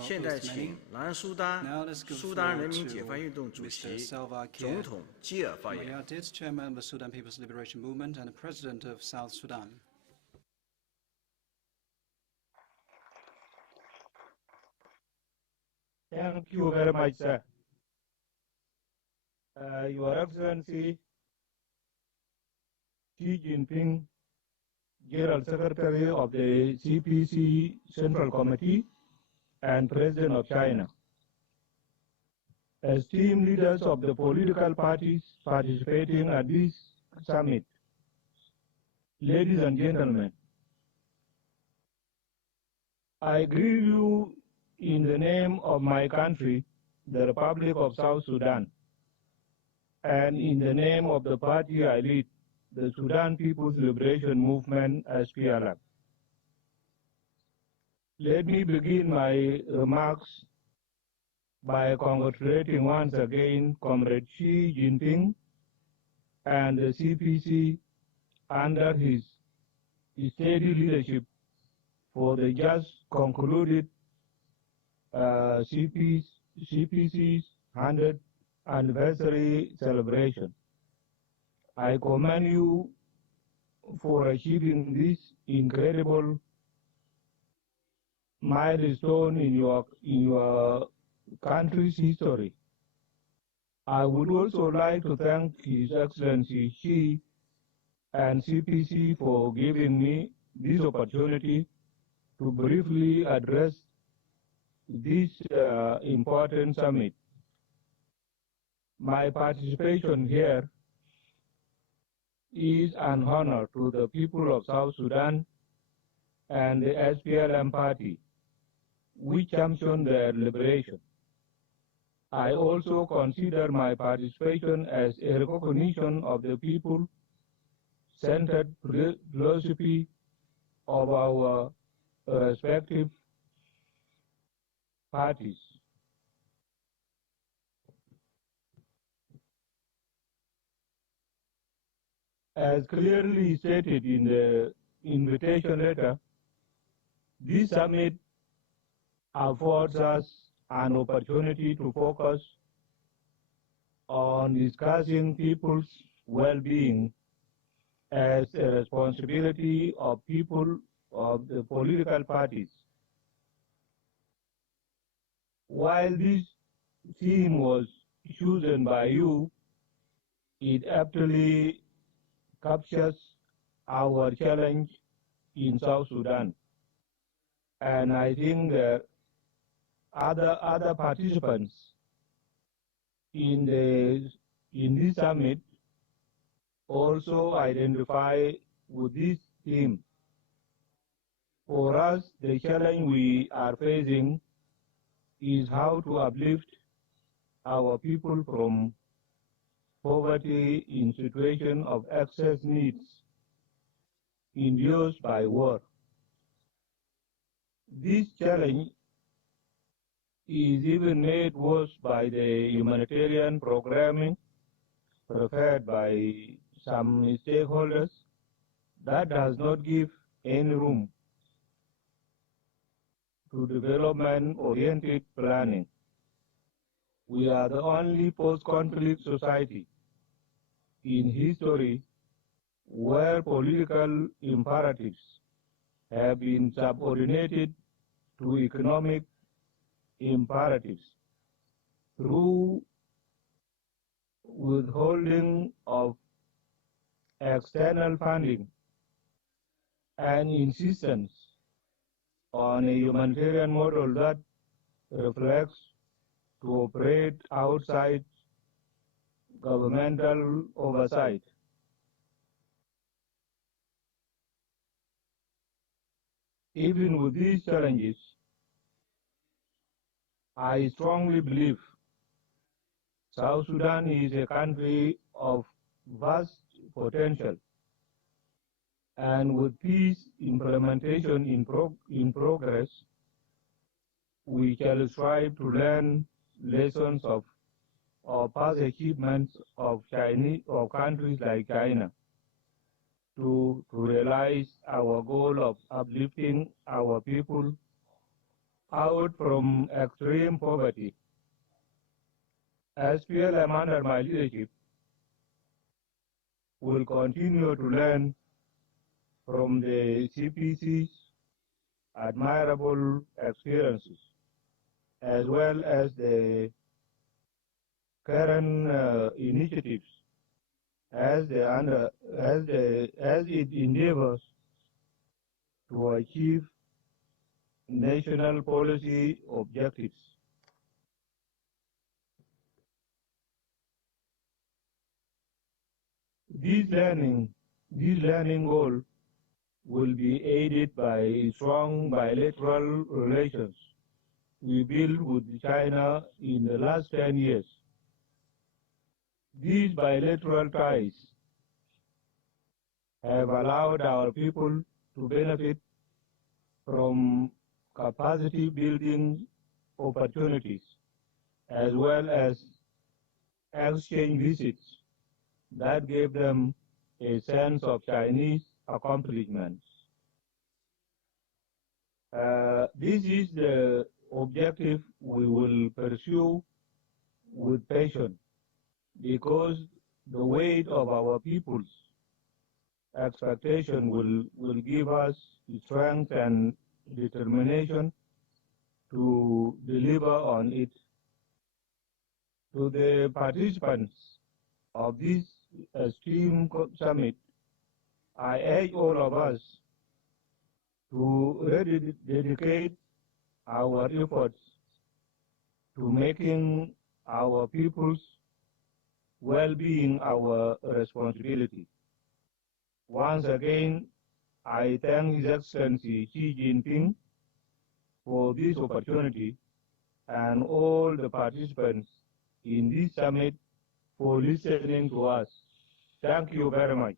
现在请南苏丹苏丹人民解放运动主席、总统基尔发言。Chairman of the Sudan People's Liberation Movement and President of South Sudan. Thank you very much, sir. Your Excellency, Xi Jinping, General Secretary of the CPC Central Committee and President of China, esteemed leaders of the political parties participating at this summit, ladies and gentlemen, I greet you in the name of my country, the Republic of South Sudan, and in the name of the party I lead, the Sudan People's Liberation Movement, SPLM. Let me begin my remarks by congratulating once again Comrade Xi Jinping and the CPC under his steady leadership for the just concluded CPC's 100th anniversary celebration. I commend you for achieving this incredible milestone in your country's history. I would also like to thank His Excellency Xi and CPC for giving me this opportunity to briefly address this important summit. My participation here is an honor to the people of South Sudan and the SPLM party, which championed their liberation. I also consider my participation as a recognition of the people-centered philosophy of our respective parties. As clearly stated in the invitation letter, this summit affords us an opportunity to focus on discussing people's well-being as a responsibility of people of the political parties. While this theme was chosen by you, it aptly captures our challenge in South Sudan. And I think that other participants in this summit also identify with this theme. For us, the challenge we are facing is how to uplift our people from poverty in situation of excess needs induced by war. This challenge is even made worse by the humanitarian programming prepared by some stakeholders that does not give any room to development-oriented planning. We are the only post-conflict society in history where political imperatives have been subordinated to economic imperatives through withholding of external funding and insistence on a humanitarian model that reflects to operate outside governmental oversight. Even with these challenges, I strongly believe South Sudan is a country of vast potential, and with peace implementation in progress, we shall strive to learn lessons of past achievements of countries like China to realize our goal of uplifting our people out from extreme poverty. SPLM under my leadership will continue to learn from the CPC's admirable experiences, as well as the current initiatives as it endeavors to achieve national policy objectives. This learning goal will be aided by strong bilateral relations we built with China in the last 10 years. These bilateral ties have allowed our people to benefit from capacity building opportunities, as well as exchange visits that gave them a sense of Chinese accomplishments. This is the objective we will pursue with patience, because the weight of our people's expectation will give us the strength and determination to deliver on it. To the participants of this esteemed summit, I urge all of us to dedicate our efforts to making our people's well-being our responsibility. Once again, I thank His Excellency Xi Jinping for this opportunity and all the participants in this summit for listening to us. Thank you very much.